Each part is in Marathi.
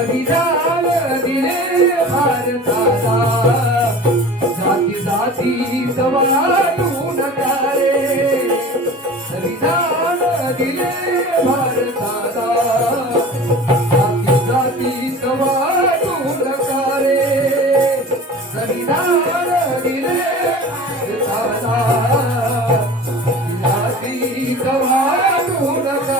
बलिदान दिले भारताला जाती जाती सवाटून कारे बलिदान दिले भारताला जाती जाती सवाटून कारे बलिदान दिले भारताला जाती सवाटून कारे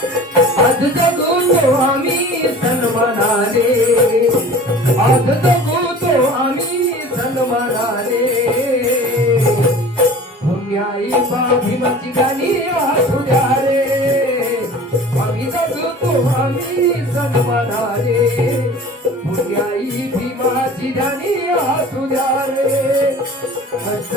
आज जगतो आम्ही सन्मानाने. आज जगतो आम्ही सन्मानाने. पुण्याई बाभिमाची गाणी वाचू द्या रे आम्ही जगतो आम्ही सन्मानाने. पुण्याई भीमाची गाणी वाचू द्या रे कष्ट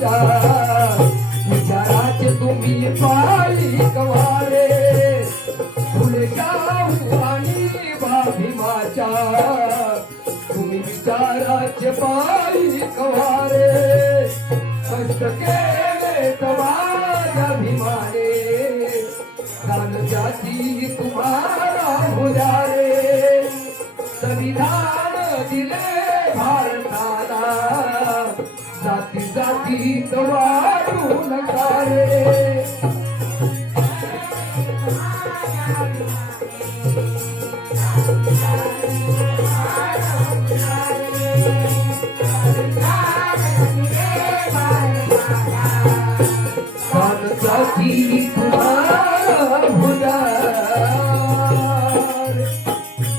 बाबी विचाराचे तुम्ही पाळी कवारे फुलशाहू आणि बाबी तुम्ही विचाराचे पाळी कवारे कष्ट केले अभिमाने. कान जाती तुम्हाला भुजारे संविधान दिले भारताला. जाती जाती वाढू नका रे. कान जाती